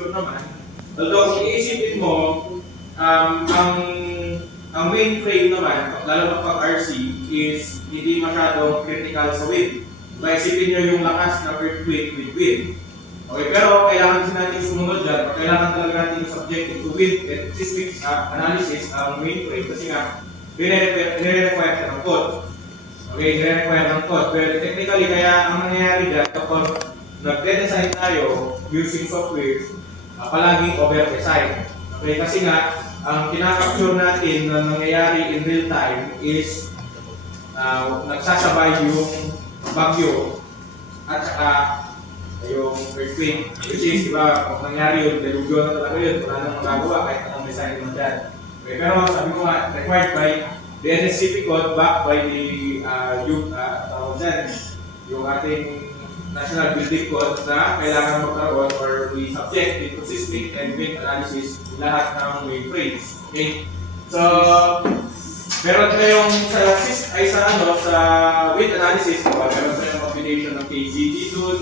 capture naman. Although kung iisipin mo, ang mainframe naman, lalo pag RC, is hindi masyadong critical sa wind. Maisipin nyo yung lakas ng earthquake with wind. Okay, pero kailangan din natin sumunod dyan, kailangan talaga natin subjected to wind and seismic analysis ang mainframe kasi nga, nire-require siya ng code. Okay, nire-require ng code. Pero technically, kaya ang nangyayari dyan, kapag nag-design tayo using software, palaging over-design. Okay, kasi nga, ang kinakapture natin na nangyayari in real time is nagsasabay yung bagyo at saka yung earthquake, which is, di ba, kung nangyari yun, delugyo na talaga yun, wala nang magagawa kahit anong design mo dyan. Okay, pero sabi ko nga, required by the NSCP code, backed by the yung ating National Building Code na kailangan magkaroon or be subject to seismic and wind analysis lahat ng mainframes. Okay? So, meron tayong sa wind analysis, meron tayong combination ng KZD dun,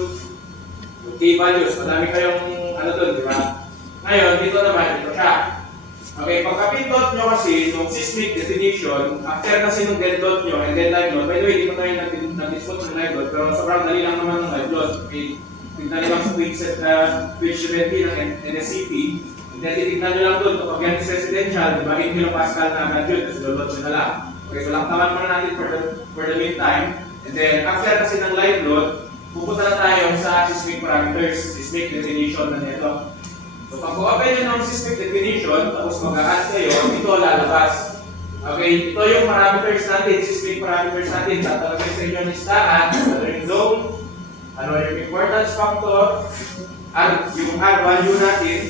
yung K-values, madami kayong dun, di ba? Ngayon, dito naman, ito siya. Okay, pagka-pindot nyo kasi yung seismic definition, after kasi nung dead load nyo and then live load, by the way, hindi mo tayo nag-discuss ng live load, pero sobrang dali lang naman ng live load. Okay, tignan nyo lang sa quick set na page 70 ng NSCP, and then titignan nyo lang doon, kapag yan is residential, di ba, 8 kilopascal na agad yun, kasi load nyo na lang. Okay, so laktawan muna natin for the meantime, and then after kasi ng live load, pupunta na tayo sa seismic parameters, seismic definition na nito. So pag open nyo ng seismic definition, tapos mag-a-add kayo, ito lalabas. Okay, ito yung parameters natin, seismic parameters natin. Tatalagay sa inyo listahan, yung zone, ano yung importance factor, at yung R value natin.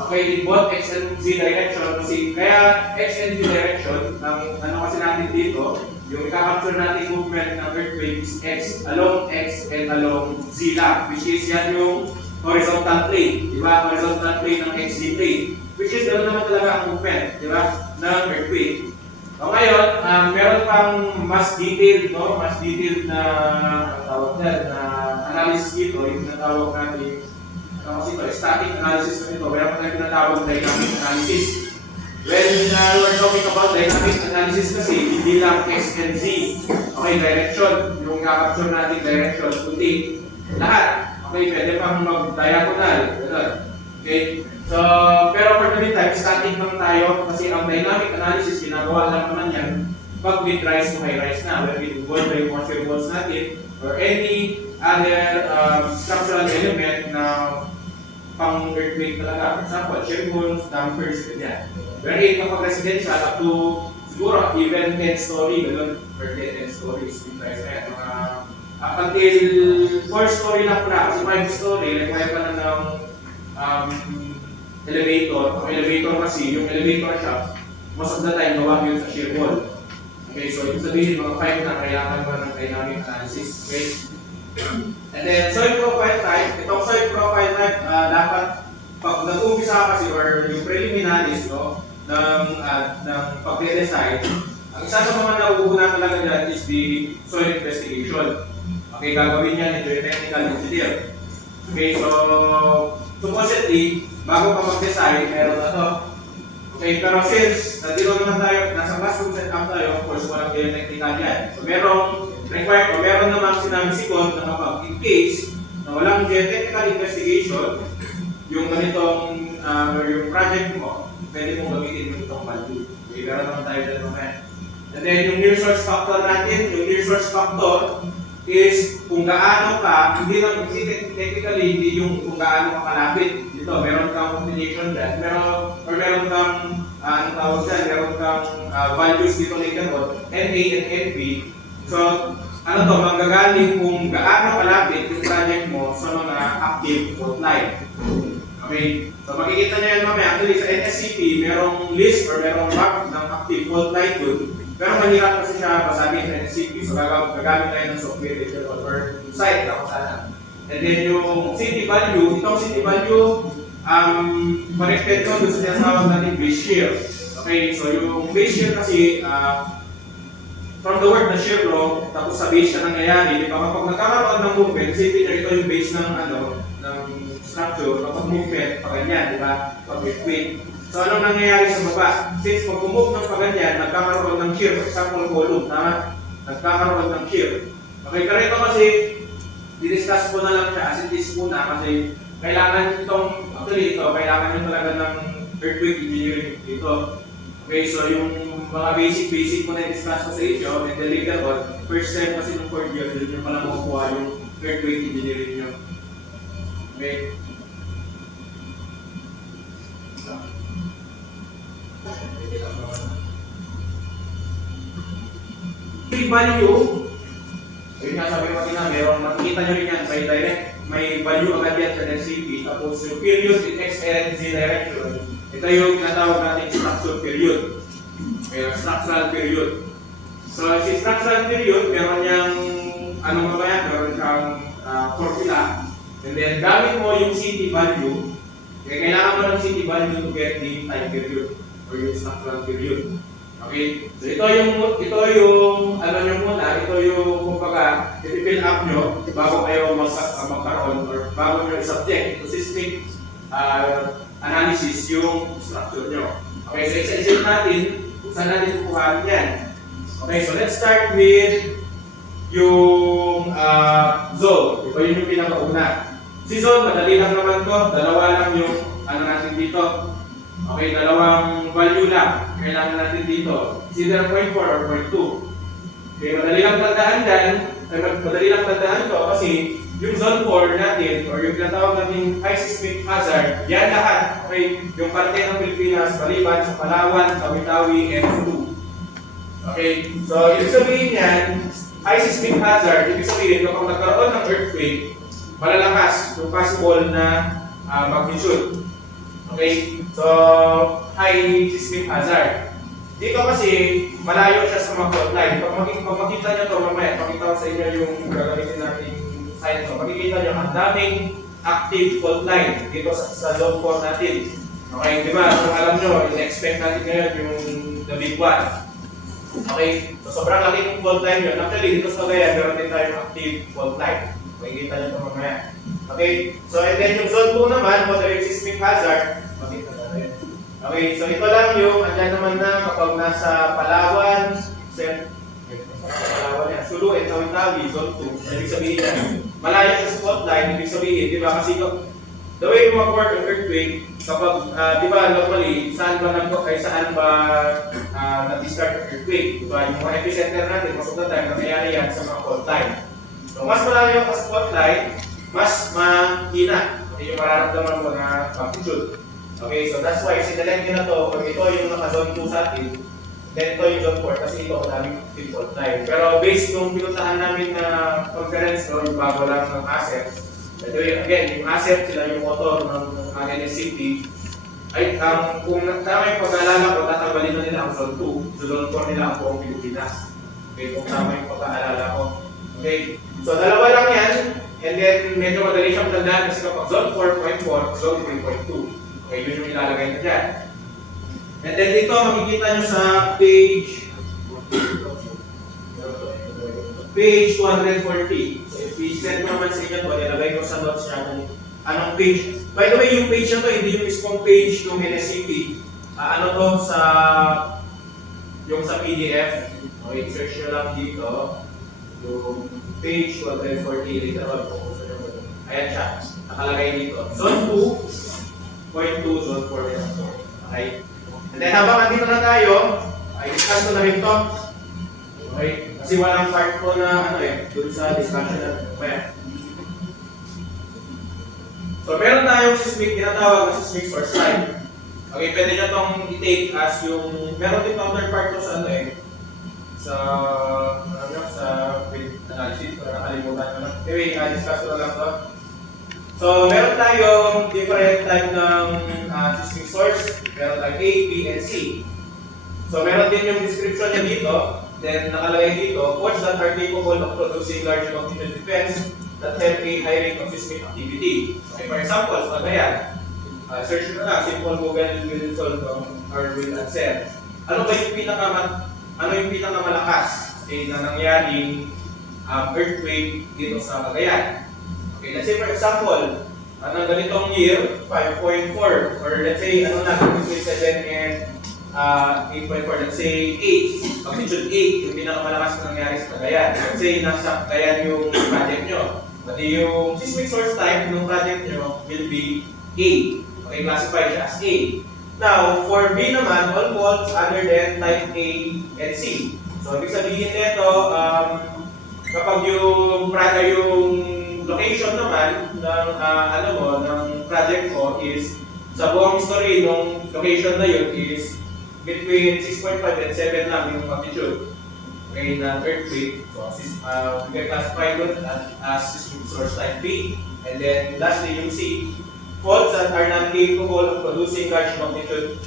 Okay, in both X and Z direction. Kasi kaya X and Z direction, ano kasi natin dito, yung i-capture natin movement ng earthquake is X, along X and along Z lang, which is yan yung horizontal plane, di ba? Horizontal plane ng XZ plane, which is ganoon naman talaga ang movement, di ba? Ng earthquake. So ngayon, meron pang mas detailed, no? Mas detailed na tawag dyan, na analysis dito, yung tinatawag natin, kasi ito, static analysis na ito, meron pa tayong tinatawag dynamic analysis. When we're talking about dynamic analysis kasi, hindi lang X and Z. Okay, direction, yung capture natin direction, kundi lahat. Okay, pwede pang mag-diagonal. Okay? So, pero for the meantime, static lang tayo kasi ang dynamic analysis, ginagawa lang naman yan pag mid-rise to high-rise na. When we avoid by yung washer walls natin or any other structural element na pang-earthquake talaga. For example, shear walls, dampers, ganyan. Wherein kapag residential, up to siguro even 10 story, ganun, per 10 stories, mid-rise na yan. Up until 4-story lang na, kasi 5-story, require pa na ng elevator. Ang elevator kasi, yung elevator shaft, most of the time, gawa yun sa shear wall. Okay, so ibig sabihin, mga 5 na kailangan mo ng dynamic analysis. Okay? And then, soil profile type, itong soil profile type, dapat, pag nag-umpisa kasi, or yung preliminaries, no, ng pag-design, ang isa sa mga nauugunan talaga dyan is the soil investigation. Okay, gagawin niya ni technical engineer. Okay, so supposedly, bago ka mag-design, meron na to. Okay, pero since nandito naman tayo, nasa classroom setup tayo, of course, walang geotechnical yan. So meron namang sinabi si Con na kapag in case na walang geotechnical investigation, yung ganitong yung project mo, pwede mong gamitin yung itong value. Okay, meron naman tayo dyan mamaya. And then yung near source factor natin, yung near source factor, is kung gaano ka, hindi technically hindi yung kung gaano ka kalapit. Dito, meron kang combination dyan, meron kang, anong tawag dyan, meron kang values dito na ikaroon, NA and NB. So, ano to, manggagaling kung gaano kalapit yung project mo sa mga active fault line. Okay, so makikita nyo yan mamaya, actually sa NSCP, merong list or merong map ng active fault line dun. Pero mahirap kasi siya basagin sa NSCP, so gagamit tayo ng software editor or site ako sana. And then yung city value, itong city value, connected ko doon sa tinatawag natin base shear. Okay, so yung base shear kasi, from the word na shear law, tapos sa base siya nangyayari, di ba? Kapag nagkakaroon ng movement, isipin na ito yung base ng structure, kapag movement, paganyan, di ba? Pag earthquake. So, anong nangyayari sa baba? Since pag kumove ng paganyan, nagkakaroon ng shear. For example, column, tama? Nagkakaroon ng shear. Okay, karito kasi, di-discuss ko na lang siya as it is muna kasi kailangan itong, actually ito, kailangan nyo talaga ng earthquake engineering dito. Okay, so yung mga basic ko na discuss ko sa inyo, and then later on, first time kasi ng 4th year, doon nyo pala makukuha yung earthquake engineering nyo. Okay? Value, yun nga sabi ko kanina, meron, makikita nyo rin yan by direct, may value agad yan sa NCP, tapos yung period in X and Z direction, ito yung tinatawag natin structural period. Okay, structural period. So, si structural period, meron niyang, ano ba yan, meron siyang formula, and then gamit mo yung CT value, kailangan mo ng CT value to get the time period, or yung structural period. Okay? So ito yung ano nyo muna, ito yung kumbaga i-fill up nyo bago kayo magkaroon or bago nyo i-subject to seismic analysis yung structure nyo. Okay, so isa-isip natin kung saan natin kukuhaan yan. Okay, so let's start with yung zone. Diba yun yung pinakauna. Si zone, madali lang naman to. Dalawa lang yung ano natin dito. Okay, dalawang value lang kailangan natin dito. It's either 0.4 or 0.2. Okay, madali lang tandaan to kasi yung zone 4 natin or yung tinatawag natin high seismic hazard, yan lahat. Okay, yung parte ng Pilipinas, maliban sa Palawan, Tawi-Tawi, and Sulu. Okay, so ibig sabihin yan, high seismic hazard, ibig sabihin kapag nagkaroon ng earthquake, malalakas yung possible na magnitude. Okay, so high seismic hazard. Dito kasi malayo siya sa mga fault line. Pag makita nyo ito mamaya, pakita ko sa inyo yung gagamitin natin sign ito. Makikita nyo ang daming active fault line dito sa zone 4 natin. Okay, di ba? Kung alam nyo, in-expect natin ngayon yung the big one. Okay, so sobrang laki yung fault line yun. Actually, dito sa Cagayan, meron din tayong active fault line. Makikita nyo ito mamaya. Okay, so and then yung zone 2 naman, moderate seismic hazard. Okay, so ito lang yung andyan naman na kapag nasa Palawan, Sulu and Tawi-Tawi, zone 2, ibig sabihin yan. Malayo sa spotline, ibig sabihin, di ba? Kasi the way you mag-work on earthquake, kapag, di ba, normally, saan ba nag-start ang earthquake? Di ba, yung mga epicenter natin, most of the time, nangyayari yan sa mga fault line. So, mas malayo ka sa spotline, mas mahina. Okay, yung mararamdaman mo na magnitude. Okay, so that's why sinalagyan na to, kung ito yung naka-zone 2 sa atin, then ito yung zone 4 kasi ito ang daming fault line. Pero based nung pinuntahan namin na conference, no, yung bago lang ng ASEP, ito yung, again, yung ASEP, sila yung author ng NSCP, ay kung tama yung pag-aalala ko, tatanggalin na nila ang zone 2, so zone 4 nila ang buong Pilipinas. Okay, kung tama yung pag-aalala ko. Okay, so dalawa lang yan, and then medyo madali siyang tandaan kasi kapag zone 4.4, zone 3.2. Okay, yun yung ilalagay na dyan. And then dito, makikita nyo sa page 240. So if i-send ko naman sa inyo ito, ilagay ko sa notes niya kung anong page. By the way, yung page na to, hindi yung mismong page ng NSCP. Ano to yung sa PDF. Okay, search nyo lang dito. Yung page 240, later on po. Ayan siya, nakalagay dito. Zone 2. 0.2, zone 4 nila. Okay? And then habang andito na tayo, ay discuss ko na rin to. Okay? Kasi walang part ko na dun sa discussion na mamaya. So meron tayong seismic, tinatawag na seismic source line. Okay, pwede nyo itong i-take as yung, meron din counterpart ko sa analysis, para nakalimutan ko na. Anyway, discuss ko na lang to. So, meron tayong different type ng seismic source. Meron tayong A, B, and C. So, meron din yung description niya dito. Then, nakalagay dito, faults that are capable of producing large continuous defense that have a high rate of seismic activity. Okay, for example, sa Cagayan, search nyo na lang, simple Google will solve or will answer. Ano yung pinakamalakas na nangyaring earthquake dito sa Cagayan? Okay, let's say for example, Anong ganitong year, 5.4. Or let's say, ano na, between 7 and 8.4. Let's say 8. Magnitude 8, yung pinakamalakas na nangyari sa Cagayan. Let's say, nasa Cagayan yung project nyo. Pati yung seismic source type ng project nyo will be A. Okay, classify siya as A. Now, for B naman, all faults other than type A and C. So, ibig sabihin nito, kapag yung location naman ng ng project mo is sa buong history ng location na yun is between 6.5 and 7 lang yung magnitude. Okay, na earthquake. So, we can classify it as seismic source type B. And then, lastly, yung C. Faults that are not capable of producing large magnitude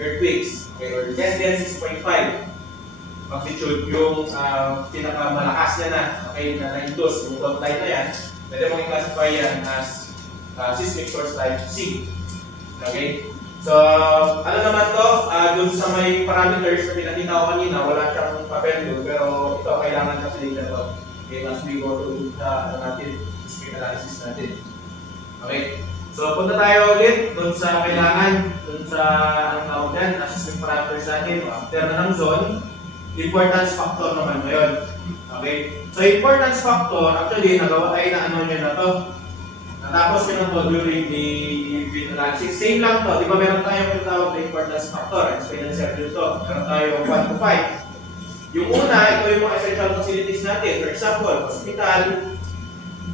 earthquakes. Okay, or less than 6.5 magnitude yung pinakamalakas niya na. Okay, na na-induce yung fault type na yan. Pwede mong i-classify yan as seismic source type C. Okay? So, ano naman to? Dun sa may parameters na pinakita ko kanina, wala siyang papel doon, pero ito kailangan kasi dito to. Okay, as we go to seismic analysis natin. Okay? So, punta tayo ulit dun sa kailangan, dun sa anong tawag dyan, seismic parameters natin. After na ng zone, importance factor naman ngayon. Okay? So, importance factor, actually, nagawa tayo na ano nyo na to. Natapos ko na to during the field analysis. Same lang to. Di ba meron tayong tinatawag na importance factor? Explain na sir dito. Meron tayo 1 to 5. Yung una, ito yung mga essential facilities natin. For example, hospital,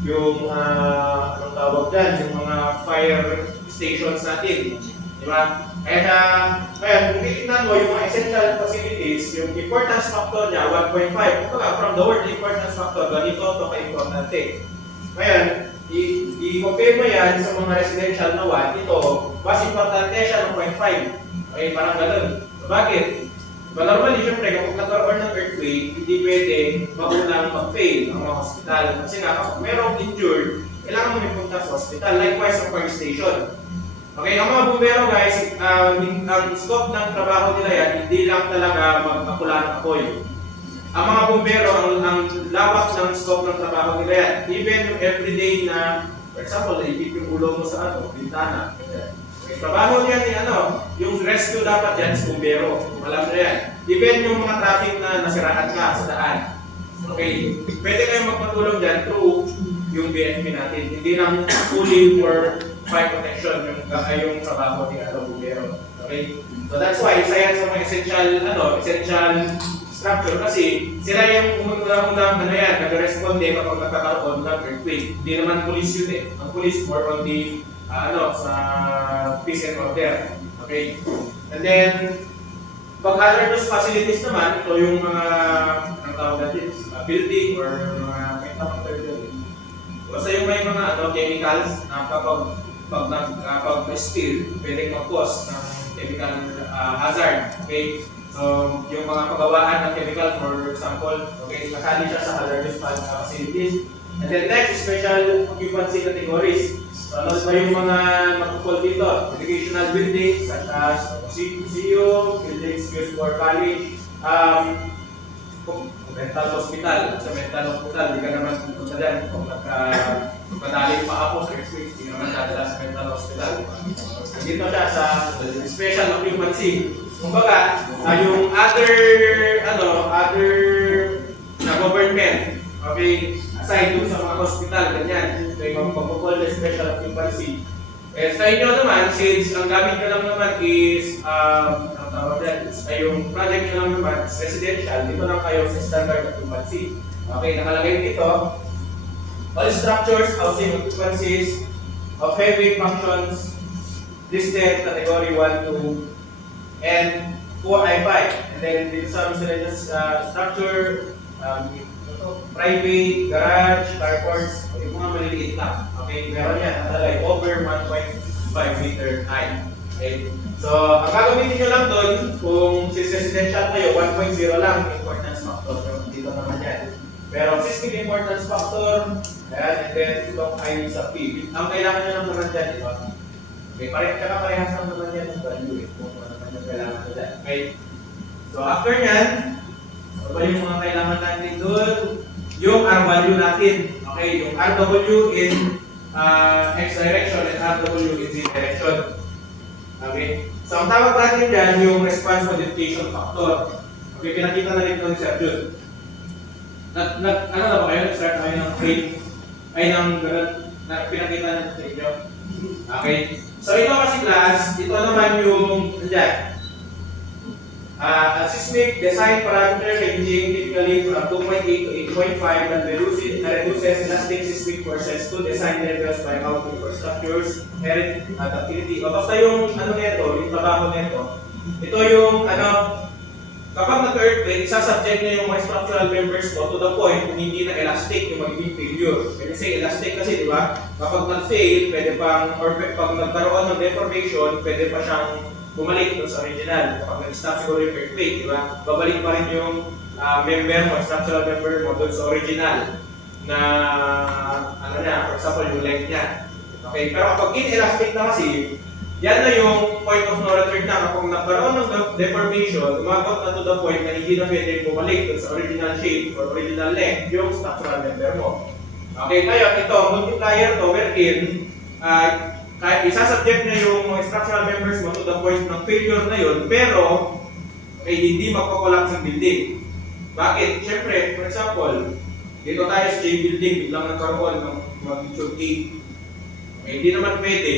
yung anong tawag dyan, yung mga fire stations natin. Di ba? Kaya kung titignan mo yung mga essential facilities, yung importance factor niya, 1.5. From the word importance factor, ganito ito ka-importante. Ngayon, i-compare mo yan sa mga residential na 1, ito, mas importante siya ng 0.5. Okay, parang ganun. So, bakit? Normally, syempre, kapag nagkaroon ng earthquake, hindi pwede maunang mag-fail ang mga hospital. Kasi nga, kapag merong injured, kailangan mo may punta sa hospital. Likewise, sa fire station. Okay, ang mga bumbero guys, ang scope ng trabaho nila yan, hindi lang talaga magpapula ng apoy. Ang mga bumbero, ang lawak ng scope ng trabaho nila yan. Even yung everyday na, for example, naipip yung ulo mo sa bintana. Okay, trabaho niyan yung rescue dapat yan is bumbero. Alam nyo yan. Even yung mga traffic na nasiraan ka sa daan. Okay, pwede kayong magpatulong dyan through yung BFP natin. Hindi lang fully for fire protection yung trabaho ni bumbero. Okay? So that's why isa yan sa mga essential structure kasi sila yung unang-unang nag-responde kapag nagkakaroon ng earthquake. Hindi naman police yun eh. Ang police more on the sa peace and order. Okay? And then pag hazardous facilities naman, ito yung mga building or mga basta yung may mga chemicals na kapag spill, pwedeng mag-cause ng chemical hazard. Okay? So, yung mga pagawaan ng chemical, for example, okay, kasali siya sa hazardous facilities. And then next, special occupancy categories. So, ano ba yung mga mag-fall dito? Educational buildings such as museum, buildings used for college, mental hospital. Sa mental hospital, di ka naman pupunta dyan. Kung nagkadaling pa ako sa earthquake, di ka naman dadala sa mental hospital. Dito siya sa special occupancy. Kumbaga, yung other na government, okay, aside dun sa mga hospital, ganyan, may magpapapol na special occupancy. Sa inyo naman, since ang gamit nyo lang naman is, yung project nyo lang naman is residential, dito lang kayo sa standard occupancy. Okay, nakalagay dito, all structures, housing occupancies of heavy functions listed category 1, 2, and 4, 5. And then dito sa miscellaneous structure, private, garage, carports, yung mga maliliit lang. Okay, meron yan, nakalagay over 1.5 meter high. Okay, so ang gagawin nyo lang doon, kung residential kayo, 1.0 lang importance factor. Dito naman yan. Pero seismic importance factor, ayan, and then itong I sa P. Ang kailangan nyo lang naman dyan, di ba? Okay, parehas lang naman yan ng value eh. Kung ano naman yung kailangan nyo dyan. Okay, so after nyan, ano ba yung mga kailangan natin doon? Yung R value natin. Okay, yung RW in X direction and RW in Z direction. Okay? So, ang tawag natin dyan yung response modification factor. Okay, pinakita na rin ito ni Sir Jude. Ano na ba kayo? Start na kayo ng frame? Ay, ng ganun. Pinakita na sa inyo. Okay? So, ito kasi class, ito naman yung, dyan. Seismic design parameter ranging typically from 2.8 to 8.5 that reduces elastic seismic forces to design levels by accounting for structures, inherent adaptivity. O basta yung ano nito, yung trabaho nito. Ito yung ano, kapag nag-earthquake, isasubject na yung mga structural members mo to the point kung hindi na elastic yung magiging failure. Kasi elastic kasi, di ba? Kapag nag-fail, pwede pang, or pag nagkaroon ng deformation, pwede pa siyang bumalik doon sa original. Kapag nag-stop siguro yung earthquake, di ba? Babalik pa rin yung member mo, structural member mo doon sa original na, ano niya, for example, yung length niya. Okay, pero kapag inelastic na kasi, yan na yung point of no return na. Kapag nagkaroon ng deformation, umabot na to the point na hindi na pwede bumalik doon sa original shape or original length yung structural member mo. Okay, ngayon ito, multiplier to wherein kahit isasubject na yung mga structural members mo to the point ng failure na yun, pero hindi magpakolapse ang building. Bakit? Siyempre, for example, dito tayo sa J building, biglang nagkaroon ng magnitude 8. Hindi naman pwede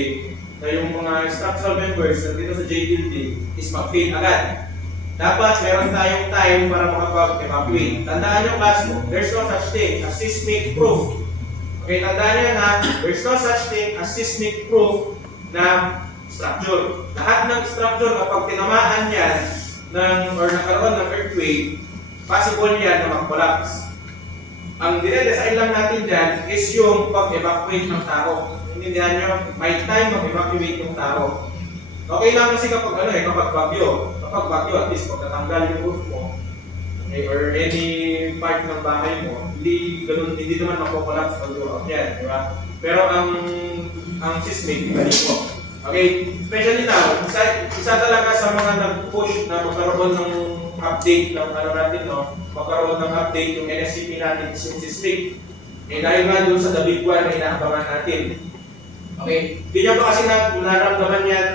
na yung mga structural members na dito sa J building is mag-fail agad. Dapat meron tayong time para makapag-evacuate. Tandaan nyo class mo, there's no such thing as seismic proof. Okay, tandaan nyo na there's no such thing as seismic proof na structure. Lahat ng structure kapag tinamaan yan or nakaroon ng earthquake, possible yan na mag-collapse. Ang dinedesign lang natin dyan is yung pag-evacuate ng tao. Intindihan nyo, may time mag-evacuate yung tao. Okay lang kasi kapag kapag bagyo. Kapag bagyo, at least pag natanggal yung roof mo, okay, or any part ng bahay mo, hindi naman makokolapse pag throughout yan, di ba? Pero ang seismic, iba po. Okay, especially now, isa talaga sa mga nag-push na magkaroon ng update ng natin, magkaroon ng update yung NSCP natin is yung seismic. Dahil nga doon sa the big one na inaabangan natin. Okay, hindi nyo ba kasi naramdaman yan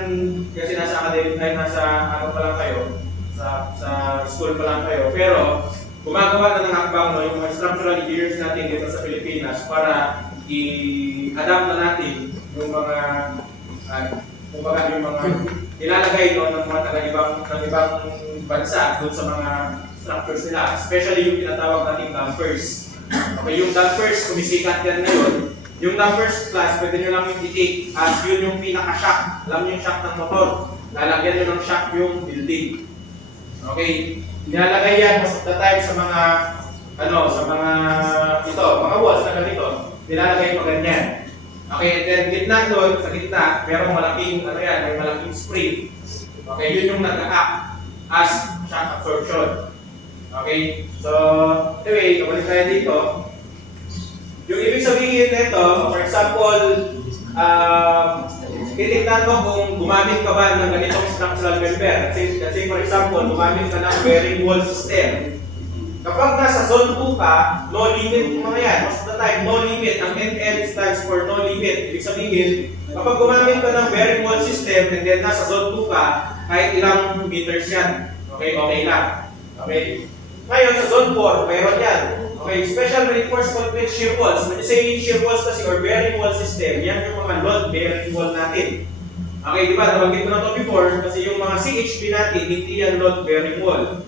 kasi nasa academic time, nasa pa lang kayo, sa school pa lang kayo, pero gumagawa na ng hakbang yung mga structural engineers natin dito sa Pilipinas para i-adapt na natin yung mga nilalagay ng mga taga-ibang bansa doon sa mga structures nila, especially yung tinatawag nating dampers. Okay, yung dampers, kumisikat yan ngayon. Yung dampers class, pwede nyo lang yung i-take as yun yung pinaka-shock. Alam nyo yung shock ng motor. Lalagyan nyo ng shock yung building. Okay? Nilalagay yan most of the time sa mga mga walls na ganito. Nilalagay pa ganyan. Okay, and then gitna doon, sa gitna, merong malaking, may malaking spring. Okay, yun yung nag-act as shock absorption. Okay? So, anyway, kabalik tayo dito. Yung ibig sabihin nito, for example, titignan mo kung gumamit ka ba ng ganitong structural member. Kasi for example, gumamit ka ng bearing wall system. Kapag nasa zone 2 ka, no limit yung mga yan. Most of the time, no limit. Ang NL stands for no limit. Ibig sabihin, kapag gumamit ka ng bearing wall system and then nasa zone 2 ka, kahit ilang meters yan. Okay lang. Okay? Ngayon, sa zone 4, mayroon yan. Okay, special reinforced concrete shear walls. When you say shear walls kasi or bearing wall system, yan yung mga load bearing wall natin. Okay, di ba? Nabanggit ko na ito before kasi yung mga CHP natin, hindi yan load bearing wall.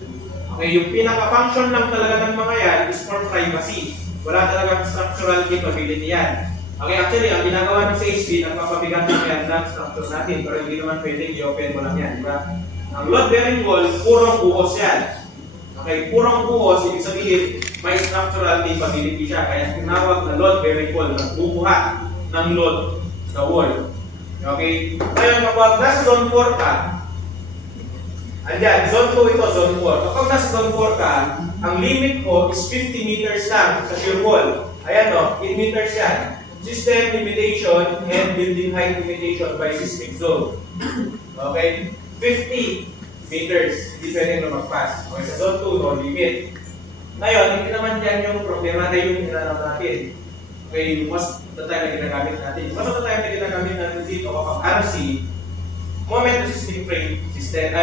Okay, yung pinaka-function lang talaga ng mga yan is for privacy. Wala talagang structural capability yan. Okay, actually, ang ginagawa ng CHP, nagpapabigat ng yan ng structure natin, pero hindi naman pwedeng i-open mo lang yan, di ba? Ang load bearing wall, purong buhos yan. Okay, purong buhos, ibig sabihin, may structural capability siya. Kaya tinawag na load bearing wall, nagbubuhat ng load sa wall. Okay? Ngayon, kapag nasa zone 4 ka, andyan, zone 2 ito, zone 4. Kapag nasa zone 4 ka, ang limit mo is 50 meters lang sa shear wall. Ayan 8 meters yan. System limitation and building height limitation by seismic zone. Okay? 50 meters, hindi pwede na mag-pass. Okay, sa zone 2, no limit. Ngayon, hindi naman yan yung problema na yung inanap natin. Okay, the time na ginagamit natin. Most of the time na ginagamit natin dito kapag RC, moment resisting frame system,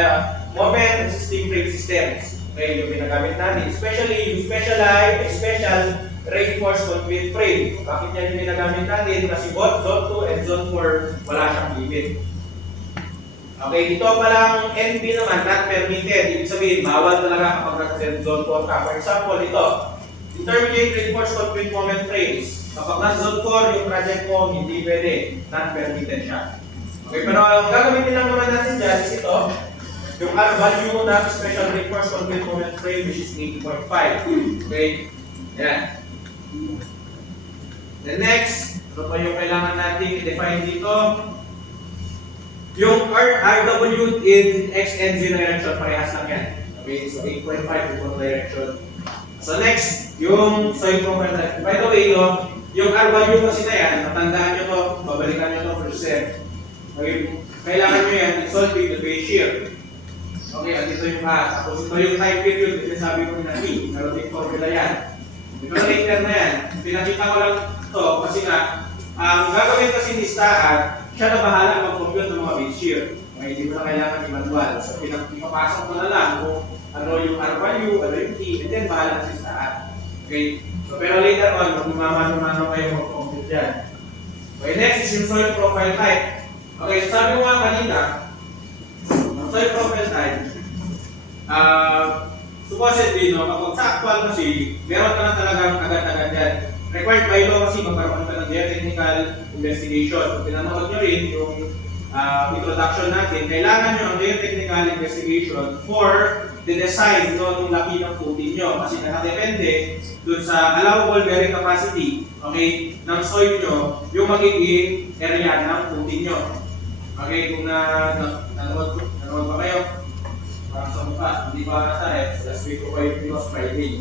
moment resisting frame systems. Okay, yung ginagamit natin, especially yung special reinforced concrete frame. Bakit yan yung ginagamit natin? Kasi both Zone 2 and Zone 4 wala siyang limit. Okay, dito palang NB naman, not permitted. Ibig sabihin, bawal talaga kapag nasa Zone 4 ka. For example, ito, intermediate reinforced concrete moment frames. Kapag nasa Zone 4 yung project mo, hindi pwede, not permitted siya. Okay, pero ang gagamitin lang naman natin dyan is ito, yung R value ng special reinforced concrete moment frame which is 80.5. Okay, yan. The next, ano pa yung kailangan natin i-define dito? Yung RW in X and Z direction, parehas lang yan. Okay, so 8.5 in both direction. So next, yung soil profile. By the way, yung R value kasi na yan, natandaan nyo to, babalikan nyo to for step. Okay, kailangan nyo yan, solving the phase shear. Okay, at ito yung A. Tapos ito yung time period, sinasabi ko na T. Meron yung formula yan. Ito na later na yan. Pinakita ko lang ito kasi nga, ang gagawin kasi ni Stahat, siya na bahala mag-compute ng mga phase shear. Okay, hindi mo na kailangan i-manual. So, pinapasok mo na lang kung ano yung R value, ano yung T, and then bahala si Stahat. Okay, so pero later on, magmamano-mano kayo mag-compute dyan. Okay, next is yung soil profile type. Okay, so sabi ko nga kanina, ang soil profile type, supposedly, kapag sa actual kasi, meron ka na talagang agad-agad yan. Required by law kasi magkaroon ka ng geotechnical investigation. So, pinanood nyo rin yung introduction natin. Kailangan nyo ang geotechnical investigation for the design ng laki ng footing nyo. Kasi nakadepende dun sa allowable bearing capacity, okay, ng soil nyo, yung magiging area ng footing nyo. Okay, kung nanood ba kayo? Parang sa mukha, hindi ba nasa last week ko kayo pinos Friday.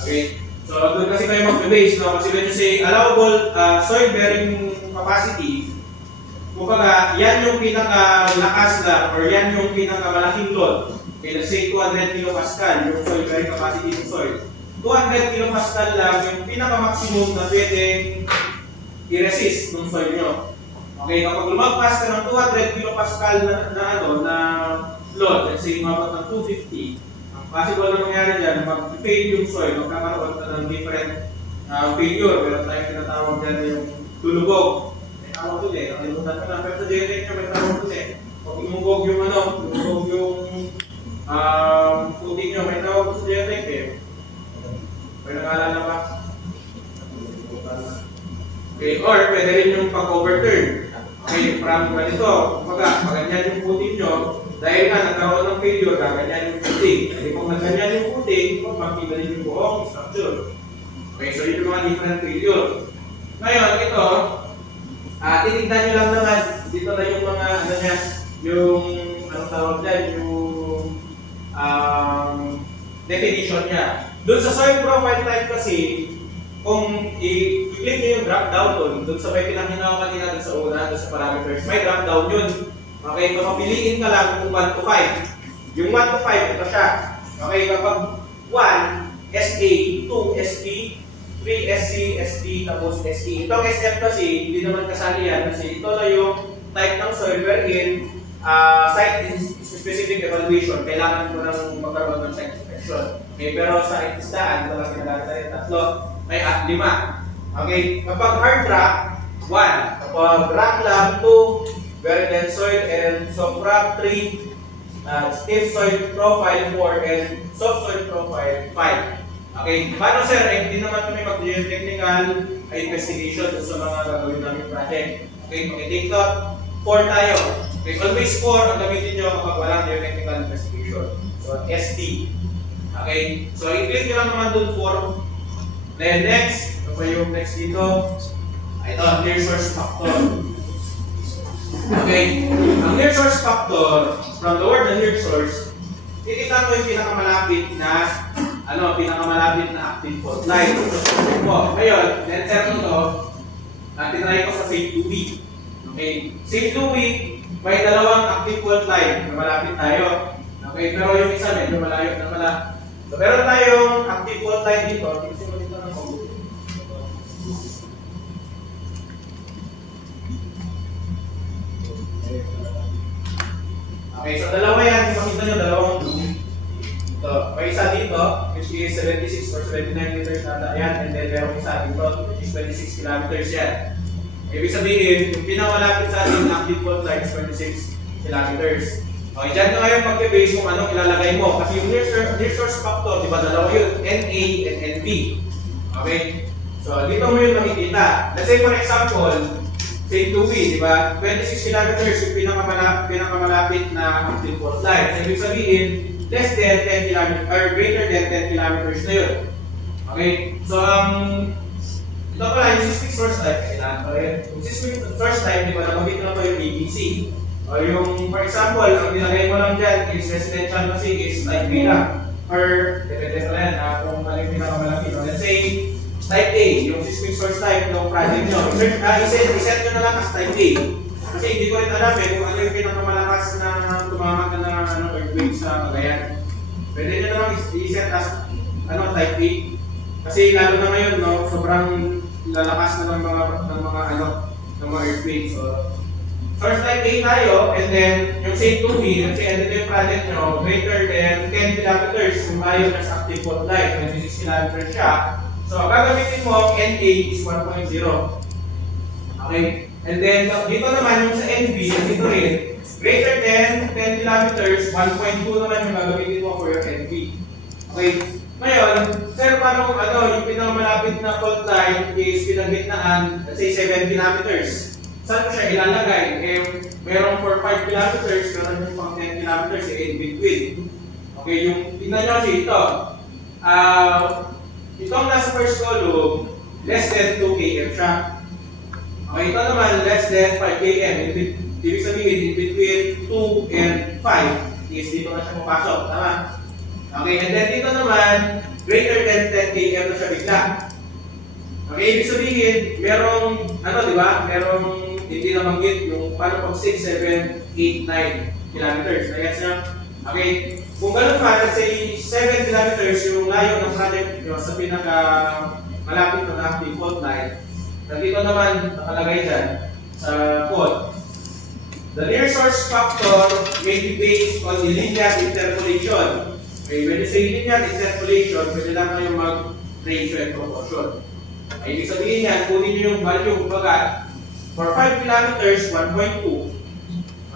Okay, so doon kasi kayo mag-base, no? Kasi when you say allowable soil bearing capacity, kumbaga, yan yung pinaka-lakas na or yan yung pinaka-malaking load. Okay, let's say 200 kilopascal yung soil bearing capacity ng soil. 200 kilopascal lang yung pinaka-maximum na pwedeng i-resist ng soil nyo. Okay, kapag lumagpas ka ng 200 kilopascal na load, let's say umabot ng 250, ang possible na mangyari dyan, mag-fail yung soil, magkakaroon ka ng different failure. Pero tayong tinatawag dyan yung tulubog. May tawag doon eh, nakalimutan ko na. Pero sa geotech nyo, may tawag doon eh. Pag lumubog yung lumubog yung footing nyo, may tawag doon sa geotech eh. May nangaalala ba? Okay, or pwede rin yung pag-overturn. Okay, from ganito, kumbaga, paganyan yung footing nyo, dahil nga nagkaroon ng failure, gaganyan yung footing. Kasi kung nagganyan yung footing, magkibalin yung buong structure. Okay, so yun yung mga different failure. Ngayon, ito, titignan nyo lang naman, dito na yung mga, ano niya, yung, anong tawag dyan, yung definition niya. Doon sa soil profile type kasi, kung i-click nyo yung drop down doon sa may pinakinaw kanina doon sa una, doon sa parameters, may drop down yun. Okay, papiliin ka lang kung 1 to 5. Yung 1 to 5, ito siya. Okay, kapag 1, SA, 2, SP, 3, SC, SD, tapos SE. Itong SF kasi, hindi naman kasali yan kasi ito na yung type ng soil wherein site specific evaluation. Kailangan mo nang magkaroon ng site inspection. Okay, pero sa itistaan, ito lang kailangan tayo tatlo. May 5. Okay, kapag hard rock, 1. Kapag rock lang, 2. Very dense soil and soft rock, 3. Stiff soil profile, 4. And soft soil profile, 5. Okay, paano sir? Hindi naman kami mag-geotechnical investigation sa mga gagawin namin project. Okay, take note, 4 tayo. Okay, always 4 ang gamitin nyo kapag walang geotechnical investigation. So, SD. Okay, so i-click nyo lang naman dun 4. Then next, ano pa yung next dito? Ito, near source factor. Okay, ang near source factor, from the word na near source, titignan mo yung pinakamalapit na active fault line. Ngayon, enter ito, tinry ko sa St. Louis. Okay, St. Louis, may dalawang active fault line na malapit tayo. Okay, pero yung isa medyo malayo na pala. So, meron tayong active fault line dito. Okay, so dalawa yan. Kung makita nyo, dalawang blue. Ito, may isa dito, which is 76 or 79 meters na yan. And then meron isa dito, which is 26 kilometers yan. Ibig sabihin, yung pinakamalapit sa ating active fault line is 26 kilometers. Okay, dyan na ngayon mag-base kung anong ilalagay mo. Kasi yung near source factor, di ba dalawa yun? NA and NB. Okay? So, dito mo yun makikita. Let's say for example, say 2B, di ba? 26 kilometers yung pinakamalapit na active fault line. So, ibig sabihin, less than 10 kilometers, or greater than 10 kilometers na yun. Okay? So, ito pala, yung seismic source type, kailangan pa rin. Yung seismic source type, di ba, nabanggit na pa yung ABC. O yung, for example, ang nilagay mo lang dyan is residential kasi is type B lang. Or, depende pa yan, kung ano yung pinakamalaki. Let's say, type A, yung seismic source type ng project nyo. Iset nyo na lang as type A. Kasi hindi ko rin alam kung ano yung pinakamalakas na tumamak na earthquake sa Cagayan. Pwede nyo naman iset as type A. Kasi lalo na ngayon, sobrang lalakas na ng mga earthquakes. So, source type A tayo, and then yung say 2B, kasi ano yung project nyo, greater than 10 kilometers, yung layo ng active fault line, 26 kilometers siya. So, gagamitin mo, NA is 1.0. Okay? And then, dito naman yung sa NB, dito rin, greater than 10 kilometers, 1.2 naman yung gagamitin mo for your NB. Okay? Ngayon, sir, paano yung pinakamalapit na fault line is pinagitnaan, let's say 7 kilometers. Saan ko siya ilalagay? Merong for 5 kilometers, meron yung pang 10 kilometers in between. Okay, yung tingnan nyo kasi ito. Itong nasa first column, less than 2 km siya. Okay, ito naman less than 5 km. Ibig sabihin, in between 2 and 5 is dito na siya mapasok. Tama? Okay, and then dito naman, greater than 10 km na siya bigla. Okay, ibig sabihin, merong, di ba? Merong hindi nabanggit yung paano pag 6, 7, 8, 9 kilometers. Nagets niya? Okay, kung ganun pa, let's say 7 kilometers yung layo ng project nyo sa pinaka malapit na active fault line. Nandito naman, nakalagay dyan sa code. The near source factor may be based on the linear interpolation. Okay, when you say linear interpolation, pwede lang kayong mag-ratio and proportion. Ay, ibig sabihin yan, kunin nyo yung value, kumbaga, for 5 kilometers, 1.2.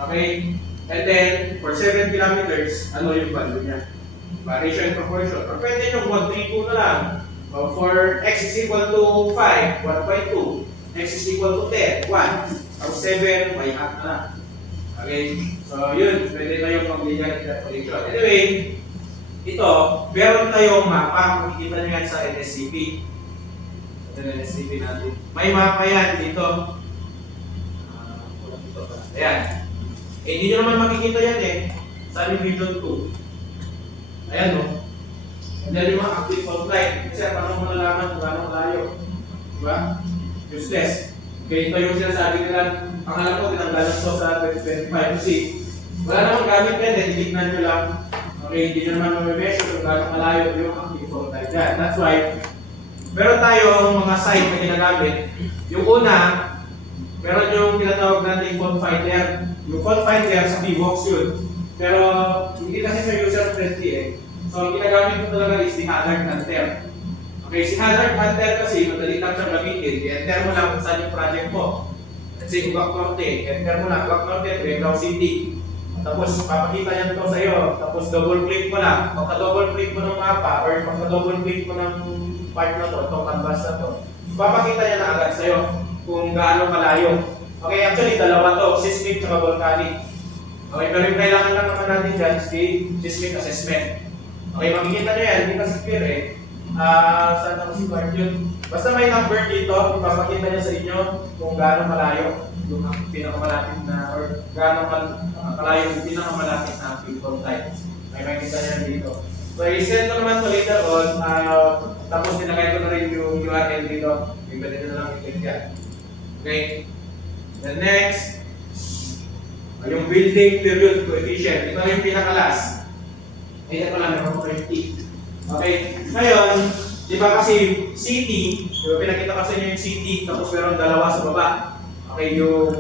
Okay? And then, for 7 kilometers, ano yung value niya? Ratio and proportion. Or pwede nyo 1.32 na lang. For x is equal to 5, 1.2. X is equal to 10, 1. Or 7, y half na lang. Okay? So, yun. Pwede na yung mag-linear interpolation. Anyway, ito, meron tayong mapa. Makikita nyo yan sa NSCP. Sa NSCP natin. May mapa yan dito. Ayan. Hindi nyo naman makikita yan sa region 2. Ayan And then yung mga active fault line. Kasi paano mo nalaman kung gano'ng layo? Diba? Useless. Okay, ito yung sinasabi nila. Ang alam ko, tinanggalan ko sa 2025 kasi wala namang gamit yan titignan nyo lang. Okay, hindi nyo naman mag-measure kung gano'ng malayo yung active fault line dyan. That's why, meron tayong mga site na ginagamit. Yung una, meron yung tinatawag natin fault finder. Yung fault finder sa VBox yun. Pero hindi kasi sa user-friendly So ang ginagamit ko talaga is the hazard hunter. Okay, si hazard hunter kasi madali lang siyang gamitin. I-enter mo lang kung saan yung project mo. Let's say Ugac Norte, enter mo lang Ugac Norte, Tuenao City. Tapos papakita niya ito sa iyo. Tapos double click mo lang. Pagka-double click mo ng mapa or pagka-double click mo ng part na to, itong canvas na to, papakita niya na agad sa iyo kung gaano kalayo. Okay, actually dalawa to, seismic at volcanic. Okay, pero yung kailangan lang naman natin dyan is the seismic assessment. Okay, makikita nyo yan, hindi kasi clear saan ako si Bart yun. Basta may number dito, ipapakita niya sa inyo kung gaano malayo yung pinakamalapit na, or gaano kalayo yung pinakamalapit na active fault line. May makikita niya dito. So, i-send ko naman to later on, tapos tinagay ko na rin yung URL dito. Pwede na lang i-click yan. Okay? The next, yung building period coefficient. Ito yung pinakalas. Ito lang, meron 30. Okay, ngayon, di ba kasi city, di ba pinakita ko sa inyo yung city, tapos meron dalawa sa baba. Okay, yung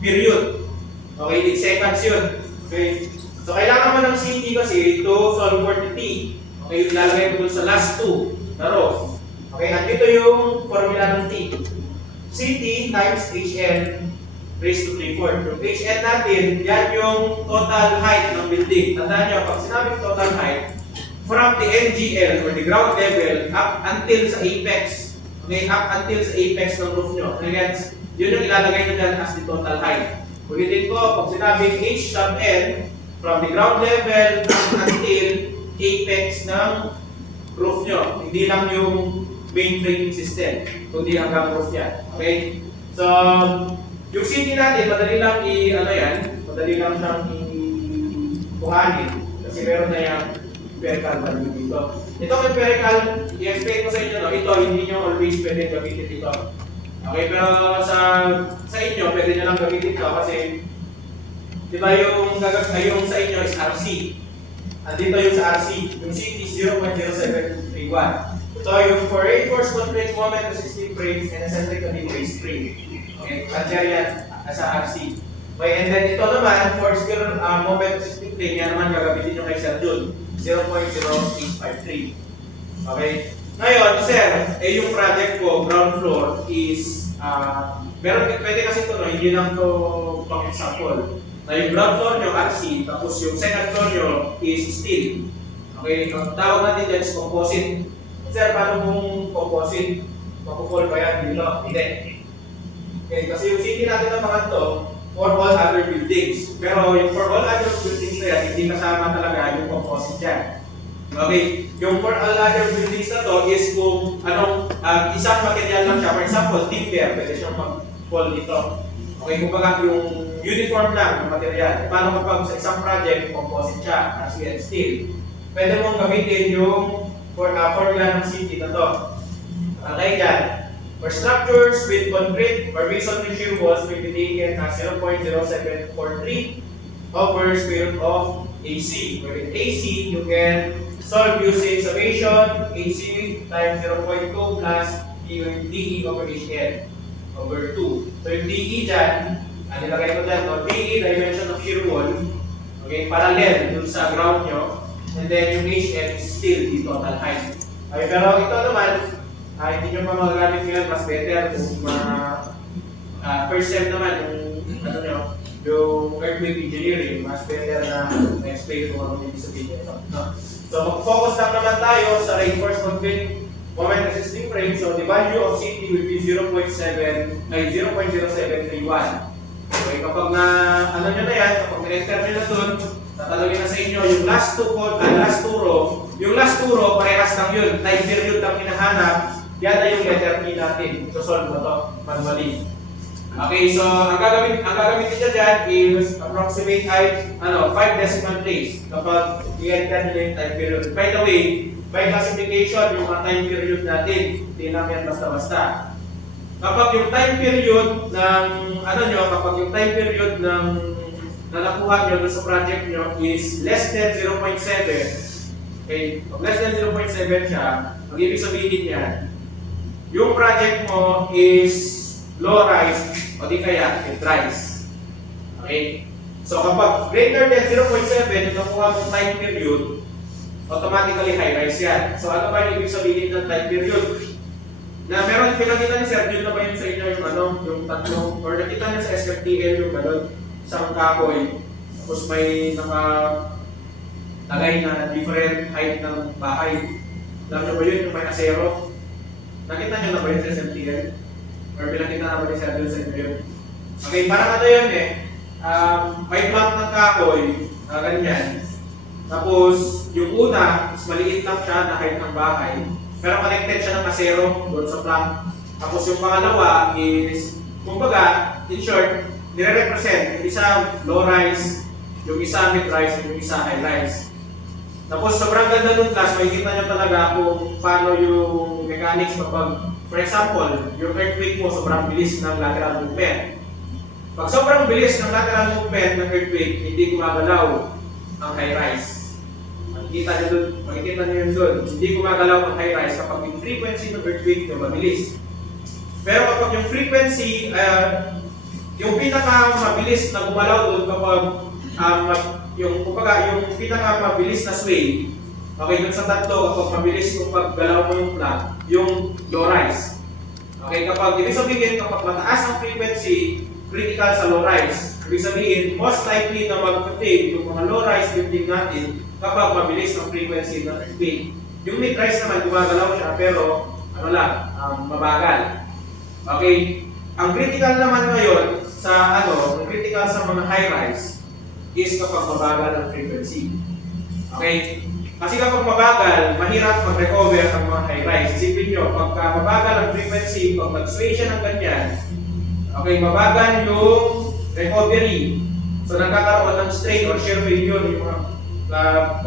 period. Okay, in seconds yun. Okay? So, kailangan mo ng CT kasi to solve for the T. Okay, ilalagay mo dun sa last two na row. Okay, at dito yung formula ng T. CT times HN raised to 3/4. Yung HN natin, yan yung total height ng building. Tandaan nyo, pag sinabing total height, from the NGL or the ground level up until sa apex. Okay, up until sa apex ng roof nyo. Okay, yun yung ilalagay nyo dyan as the total height. Ulitin ko, pag sinabing H sub N, from the ground level until apex ng roof nyo. Hindi lang yung main framing system, kundi hanggang roof yan. Okay? So, yung CT natin, madali lang madali lang siyang i-buhanin kasi meron na yung empirical value dito. Itong empirical, i-explain ko sa inyo, no? Ito, hindi nyo always pwede gamitin ito. Okay, pero sa inyo, pwede nyo lang gamitin ito kasi di ba yung sa inyo is RC. Andito yung sa RC, yung CT 0.0731. So yung for reinforced concrete moment resisting frames and eccentrically based frame. Okay, answer yan sa RC. Okay, and then ito naman, for square moment resisting frame, yan naman gagamitin nyo kay Sir Jun, 0.0853. Okay, ngayon, sir, yung project ko, ground floor is, pwede kasi ito, no, hindi lang ito pang example. Na yung ground floor nyo, RC, tapos yung second floor nyo is steel. Okay, ang tawag natin dyan is composite. Sir, paano kung composite? Magpo-fall ba yan dito? Hindi. Okay, kasi yung city natin ng mga to, for all other buildings. Pero yung for all other buildings na yan, hindi kasama talaga yung composite dyan. Okay, yung for all other buildings na to is kung anong, isang material lang siya. For example, timber, pwede siyang mag-fall dito. Okay, kumbaga yung uniform lang ng material. Paano kapag sa isang project, composite siya, RC and steel. Pwede mong gamitin yung formula ng CT na to. Okay, yan. For structures with concrete or masonry shear walls will be taken as 0.0743 over square root of AC. With AC, you can solve using summation AC times 0.2 plus DE over HN over 2. So yung DE dyan, nilagay ko dyan, no? DE, dimension of shear wall, okay, parallel dun sa ground nyo, and then yung HN is still the total height. Okay, pero ito naman, hindi nyo pa magagamit ngayon, mas better kung first sem naman, yung earthquake engineering, mas better na explain kung ano yung sabihin nito. No? So mag-focus lang naman tayo sa reinforced concrete moment resisting frame. So the value of CT will be 0.0731. Okay, kapag na ano nyo na yan, kapag na-enter nyo na dun, tatalagin na sa inyo yung last two row. Yung last two row, parehas lang yun. Time period lang hinahanap. Yan na yung letter T natin. So solve na to manually. Okay, so ang gagamitin nyo dyan is approximate height, 5 decimal place kapag i-enter nyo yung time period. By the way, by classification, yung mga time period natin, hindi lang yan basta-basta. Kapag yung time period ng na nakuha nyo sa project nyo is less than 0.7, okay, pag less than 0.7 siya, ang ibig sabihin yan, yung project mo is low rise o di kaya mid rise. Okay? So kapag greater than 0.7 yung nakuha mong time period, automatically high rise yan. So ano ba yung ibig sabihin ng time period? Na meron pinakita ni Sir Jun na ba yun sa inyo yung tatlong, or nakita niya sa SFTL yung isang kahoy, tapos may nakalagay na different height ng bahay. Alam niyo ba yun yung may asero? Nakita niyo na ba yun sa SFTL? Or pinakita na ba ni Sir Jun sa inyo yun? Okay, parang ano yun may block ng kahoy, ganyan. Tapos yung una, maliit lang siya na height ng bahay. Pero connected siya ng asero doon sa plank. Tapos yung pangalawa is, kumbaga, in short, nire-represent yung isa low rise, yung isa mid rise, yung isa high rise. Tapos sobrang ganda ng class, makikita nyo talaga kung paano yung mechanics kapag, for example, yung earthquake mo sobrang bilis ng lateral movement. Pag sobrang bilis ng lateral movement ng earthquake, hindi gumagalaw ang high rise. Makikita nyo yun doon. Hindi gumagalaw ang high rise kapag yung frequency ng earthquake nyo mabilis. Pero kapag yung frequency, yung pinaka-mabilis na gumalaw doon kapag yung kumbaga, yung pinakamabilis na sway, okay, dun sa tatlo, kapag mabilis yung paggalaw mo yung plug, yung low rise. Okay, kapag ibig sabihin, kapag mataas ang frequency, critical sa low rise, ibig sabihin, most likely na mag-fade yung mga low rise building natin kapag mabilis ang frequency ng fade. Yung mid rise naman, gumagalaw siya, pero ano lang, mabagal. Okay, ang critical naman ngayon sa ang critical sa mga high rise is kapag mabagal ang frequency. Okay? Kasi kapag mabagal, mahirap mag-recover ang mga high rise. Isipin nyo, pagka mabagal ang frequency, pag mag-sway siya ng ganyan, okay, mabagal yung recovery. So nagkakaroon ng strain or shear failure yung mga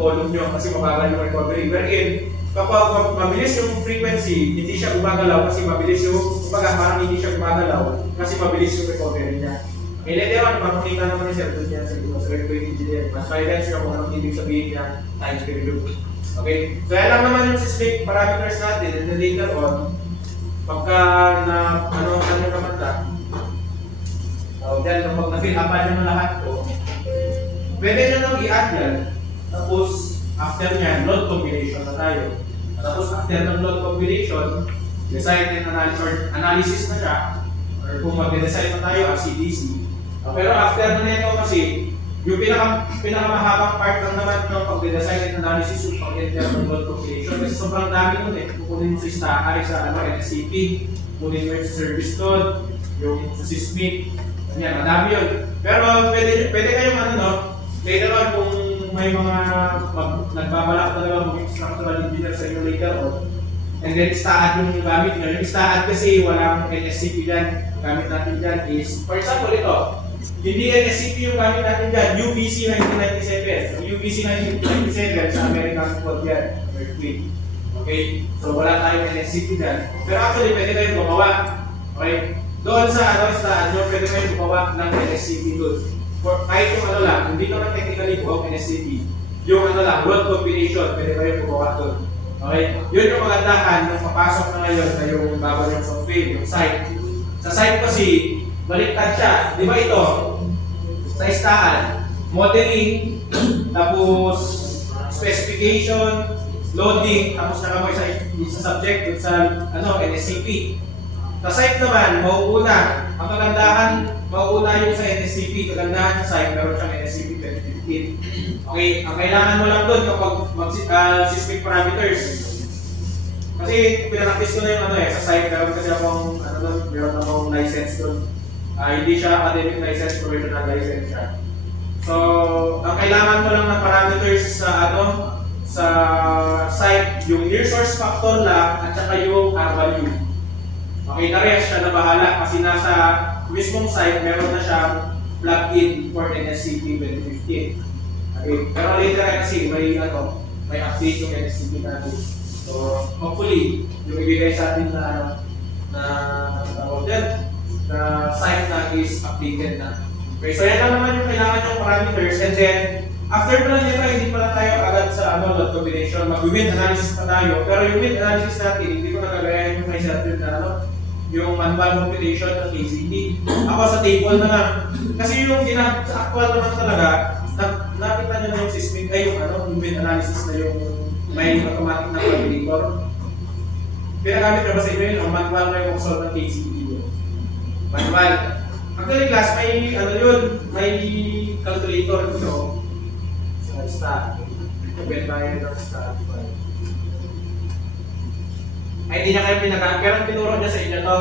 column nyo kasi mabagal yung recovery. Wherein, kapag mabilis yung frequency, hindi siya gumagalaw kasi mabilis yung, kumbaga parang hindi siya gumagalaw kasi mabilis yung recovery niya. Okay, later on, makikita naman ni Sir Dun yan sa earthquake engineer. Mas guidance siya kung anong ibig sabihin niya time period. Okay, so yan lang naman yung seismic parameters natin and then later on, pagka na, ano naman na, so dyan, kapag na-fill upan nyo na lahat to, pwede nyo nang i-add yan. Tapos, after nyan, load combination na tayo. Tapos, after ng load combination, design and analysis na siya. Or kung mag-design na tayo, RCDC. Pero after na nito kasi, yung pinakamahabang part lang naman ng pag-design and analysis yung pag-enter ng load combination. Kasi sobrang dami nun eh. Kukunin mo sa STAI, sa NSCP, kukunin mo yung sa service load, yung sa seismic. Yan, madami yun. Pero pwede kayong later on kung may mga nagbabalak talaga mag-structural engineer sa inyo later on. And then STAAD yung gamit nyo. Yung STAAD kasi walang NSCP dyan. Gamit natin dyan is, for example ito, hindi NSCP yung gamit natin dyan, UBC 1997. UBC 1997 sa American Code yan, earthquake. Okay? So wala tayong NSCP dyan. Pero actually, pwede kayong gumawa. Okay? Doon sa STAAD nyo, pwede kayong gumawa ng NSCP doon. Kahit yung lang, hindi naman technically buong NSCP. Yung load combination, pwede kayong gumawa doon. Okay? Yun yung magandahan ng papasok na ngayon na yung bago yung software, yung site. Sa site kasi, baliktad siya. Di ba ito? Sa STAAD, modeling, tapos specification, loading, tapos nakamay sa subject dun sa NSCP. Sa site naman, mauuna. Ang kagandahan, mauuna yung sa NSCP. Kagandahan sa site, meron siyang NSCP 2015. Okay, ang kailangan mo lang doon kapag seismic parameters. Kasi pinanaktis ko na yung sa site, meron kasi akong meron akong license doon. Hindi siya academic license, professional license siya. So, ang kailangan mo lang na parameters sa sa site, yung near source factor lang at saka yung R value. Okay, na rest siya na bahala kasi nasa mismong site meron na siyang plug-in for NSCP 2015. Okay, pero later kasi may update yung NSCP natin. So, hopefully, yung ibigay sa atin na site na is updated na. Okay, so yan lang naman yung kailangan yung parameters and then after pa lang nito, hindi pala tayo agad sa load combination, mag-wind analysis pa tayo. Pero yung wind analysis natin, hindi ko nagagayahin yung may certain na yung manual compilation ng KCP. Ako sa table na lang. Kasi yung sa actual naman talaga, nakita nyo na yung seismic, yung wind analysis na yung may automatic na calculator. Pinagamit na ba sa inyo yun? Ang manual na yung solve ng KCP yun. Manual. Actually class, may may calculator dito. Sa stat. Depende tayo ng stat. Ay, hindi niya kayo pinagamit. Pero tinuro niya sa inyo to.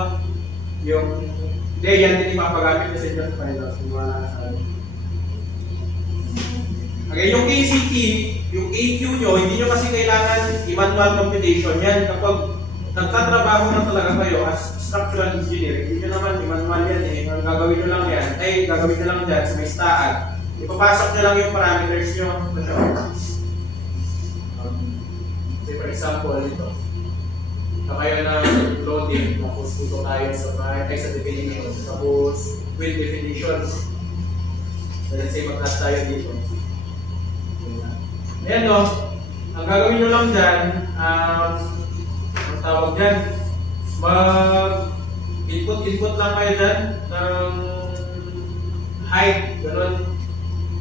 Yan din ipapagamit niya sa inyo sa finals. Okay, yung KCT, yung AQ nyo, hindi nyo kasi kailangan i-manual computation yan. Kapag nagtatrabaho na talaga kayo as structural engineer, hindi nyo naman i-manual yan eh. Ang gagawin nyo lang yan, gagawin nyo lang dyan sa may STAAD. Ipapasok nyo lang yung parameters nyo. Say for example, ito. Kayo na loading, tapos dito tayo sa definition, tapos with definition. So let's say mag-class tayo dito. Ayan ang gagawin nyo lang dyan, ang tawag dyan, mag-input lang kayo dyan ng height, gano'n.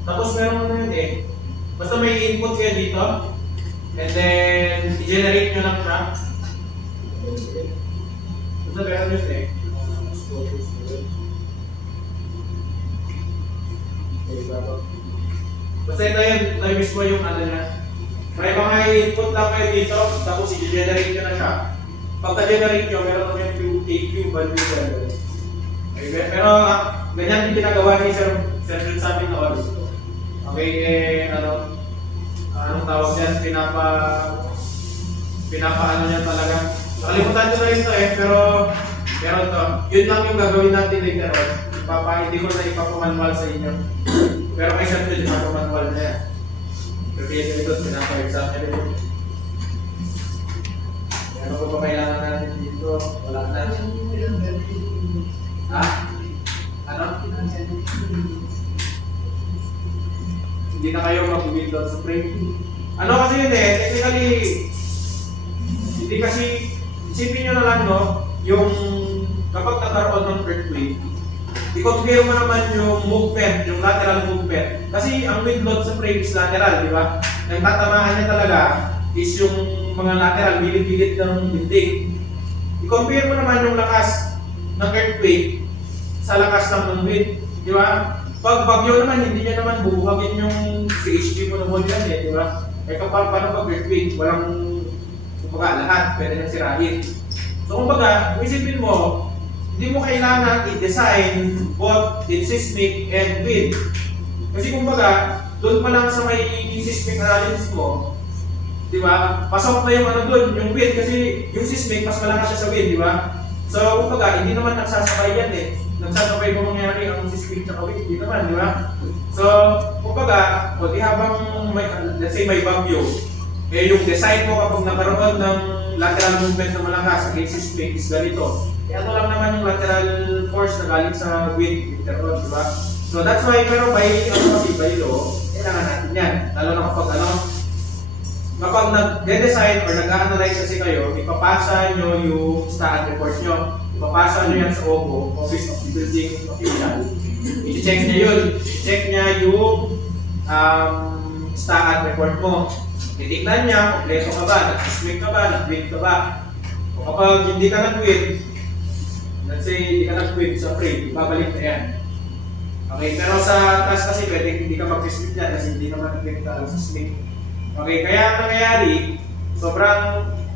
Tapos meron na yun eh. Basta may input kayo dito. And then, i-generate nyo lang siya. Basta meron yun eh. Basta ito yun, tayo mismo yung ano niya. May mga input lang kayo dito, tapos i-generate nyo na siya. Pagka-generate nyo, meron kami yung AQ value level. Okay, pero ganyan din ginagawa ni Sir Jun sa amin noon. Okay, anong tawag yan? Pinapaano niya talaga. Nakalimutan ko na rin ito eh, pero to. Yun lang yung gagawin natin later on. Hindi ko na ipapamanwal sa inyo. Pero may Sir Jun, ipapamanwal na yan. Pero ito, pinapa-exam niya rin. Ano pa ba kailangan natin dito? Wala na. Ha? Ano? Hindi na kayo mag-build sa frame. Ano kasi yun eh, technically, hindi kasi, isipin nyo na lang no, yung kapag nagkaroon ng earthquake, i-compare mo naman yung movement, yung lateral movement. Kasi ang wind load sa frame is lateral, di ba? Nagtatamaan niya talaga is yung mga lateral, bilid-bilid ng dinding. I-compare mo naman yung lakas ng earthquake sa lakas ng wind, di ba? Pag bagyo naman, hindi niya naman bubuhagin yung CHG mo naman yan eh, di ba? Eh kapag paano pag earthquake, walang, kumbaga, lahat, pwede nang sirahin. So kumbaga, isipin mo, hindi mo kailangan i-design both in seismic and wind. Kasi kumbaga, doon pa lang sa may seismic analysis mo, di ba? Pasok na yung ano doon, yung wind kasi yung seismic mas malakas siya sa wind, di ba? So kumbaga, hindi naman nagsasabay yan eh. Nagsasabay mo mangyari ang seismic at wind, hindi naman, di ba? So kumbaga, o di habang may, let's say may bagyo, eh yung design mo kapag nakaroon ng lateral movement na malakas against seismic is ganito. Eh ano lang naman yung lateral force na galing sa wind, interrod, di ba? So that's why, pero by law, kailangan natin yan. Lalo na kapag nag-design or nag-analyze kasi kayo, ipapasa nyo yung STAAD report nyo. Ipapasa nyo yan sa OBO, Office of the Building Official. I-check niya yun. I-check niya yung STAAD report mo. Titignan niya, kompleto ka ba, nag-seismic ka ba, nag-wind ka ba. O kapag hindi ka nag-wind, let's say hindi ka nag-wind sa frame, ibabalik na yan. Okay, pero sa taas kasi pwede hindi ka mag-seismic yan kasi hindi naman nag-wind ka nag-seismic. Okay, kaya ang nangyayari, sobrang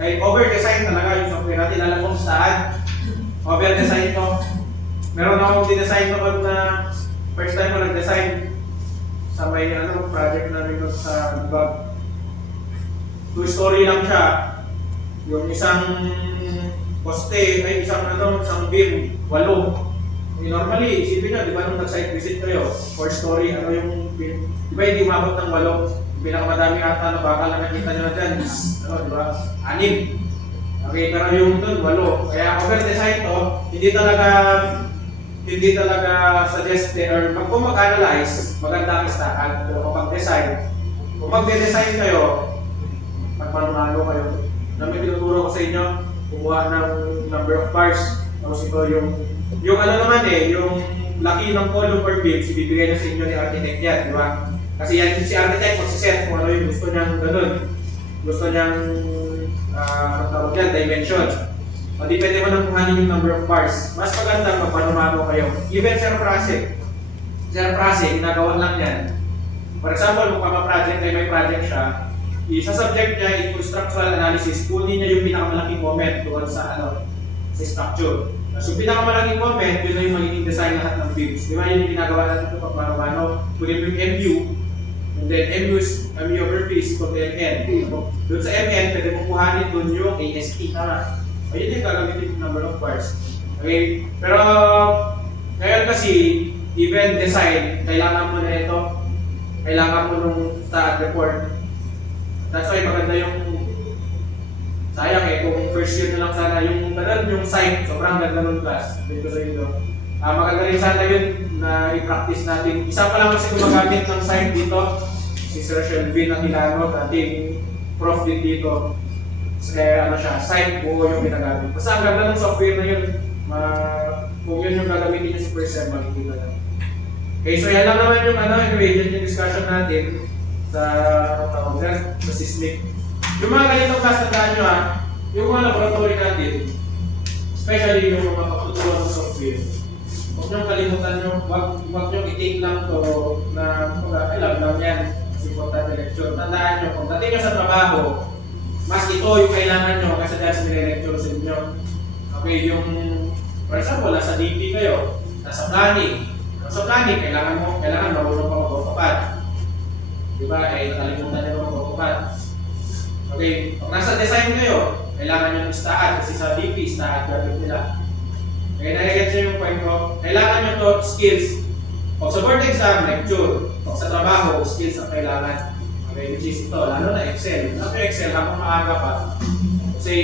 over-design talaga yung software natin. Alam mo saan? Over-design to. Meron akong dinesign noon na first time ko nag-design sa may project namin sa Dibag. 2-story lang siya. Yung isang poste, isang beam, 8. Normally, isipin nyo, di ba nung nag-site visit kayo, 4-story, yung beam, di ba hindi umabot ng 8? Pinakamadami ata na bakal na nakita nyo na dyan is, di ba, 6. Okay, pero yung doon, 8. Kaya over-design to, hindi talaga suggested or kung mag-analyze, maganda ang STAAD. Pero kung mag-design kayo, magpanunalo kayo. Na may tinuturo ko sa inyo, kumuha ng number of bars. Tapos ito yung ano naman yung laki ng column or beams, ibibigay na sa inyo ni architect yan, di ba? Kasi yan si architect magsiset kung ano yung gusto niyang ganun. Gusto niyang tawag yan, dimension. O di pwede mo nang kuhanin yung number of bars. Mas maganda magpanumano kayo. Even Sir Prase, ginagawa lang yan. For example, kung project ay may project siya, isa-subject niya in structural analysis, kunin niya yung pinakamalaking moment doon sa sa structure. So pinakamalaking moment, yun na yung magiging design lahat ng beams. Di ba yun yung ginagawa natin ito pag mano-mano? Kunin mo yung MU, and then MU over P is equal to MN. Doon sa MN, pwede mo kuhanin doon yung AST. Tama. Ayun yung gagamitin yung number of bars. Okay? Pero ngayon kasi, even design, kailangan mo na ito. Kailangan mo nung STAAD report. That's why maganda yung sayang kung first year na lang sana yung site, sobrang ganda ng class. Dito sa inyo. Maganda rin sana yun na i-practice natin. Isa pa lang kasi gumagamit ng site dito, si Sir Shelby Nakilano, dating prof din dito. Kaya site buo yung ginagamit. Basta ang ganda ng software na yun, kung yun yung gagamitin niyo sa first sem, makikita na. Okay, so yan lang naman yung ingredient yung discussion natin sa tawag dyan, sa SISMIC. Yung mga ganitong class, tandaan nyo yung mga laboratory natin, especially yung mga pagtuturuan ng software, huwag nyo kalimutan nyo, huwag nyo i-take lang to na alam lang yan, kasi importante lecture. Tandaan nyo, kung dating nyo sa trabaho, mas ito yung kailangan nyo kasi dahil sa nire-lecture sa inyo. Okay, yung, for example, nasa DP kayo, nasa planning. Sa planning, kailangan marunong pa mag-autopad. Diba? Eh, nakalimutan nyo mag-autopad. Okay, pag nasa design kayo, kailangan nyo listahan kasi sa DP, listahan gamit nila. Okay, nagigets nyo yung point ko. Kailangan nyo to skills. Pag sa board exam, lecture. Pag sa trabaho, skills ang kailangan. Okay, which is ito, lalo na Excel. Lalo na Excel, habang maaga pa. Kasi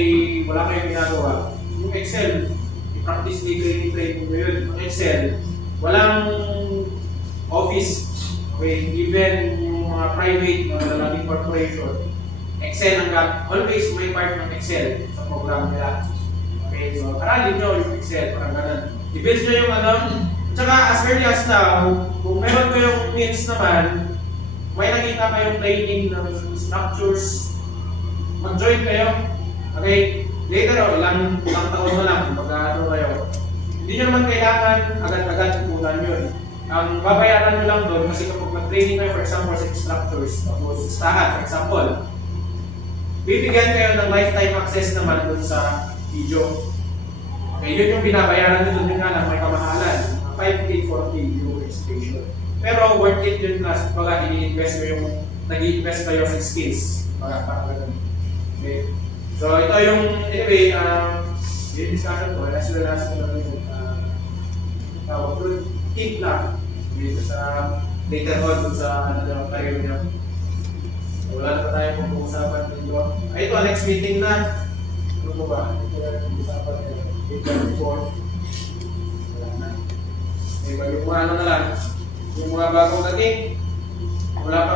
wala kayong ginagawa. Yung Excel, i-practice training nyo yun. Yung Excel, walang office. Okay, even yung mga private, mga lalaking corporation, Excel ang gamit. Always may part ng Excel sa program nila. Okay, so aralin nyo yung Excel, parang ganun. I-build nyo yung tsaka as early as now, kung meron kayong means naman, may nakita kayong training ng structures, mag-join kayo. Okay, later ilang taon na lang, pagka kayo. Hindi nyo naman kailangan agad-agad tutunan yun. Ang babayaran nyo lang doon kasi kapag mag-training kayo, for example, sa structures, tapos listahan, for example, bibigyan kayo ng lifetime access naman doon sa video. Okay, yun yung binabayaran nyo doon yung nga lang may kamahalan. 5K, 4K euro registration. Pero worth it yun na pag i-invest nyo yung nag-i-invest kayo sa skills. Parang ganun. Okay. So ito yung, anyway, yung discussion ko, as well as tawag doon, keep lang. Dito sa later on dun sa career nyo. Wala na pa tayo pag-uusapan dito. Ito, next meeting na. Ano po ba? Ito yung pag-uusapan nyo. April 4. Wala na. Yung ano na lang. Yung mga bagong dating, wala pa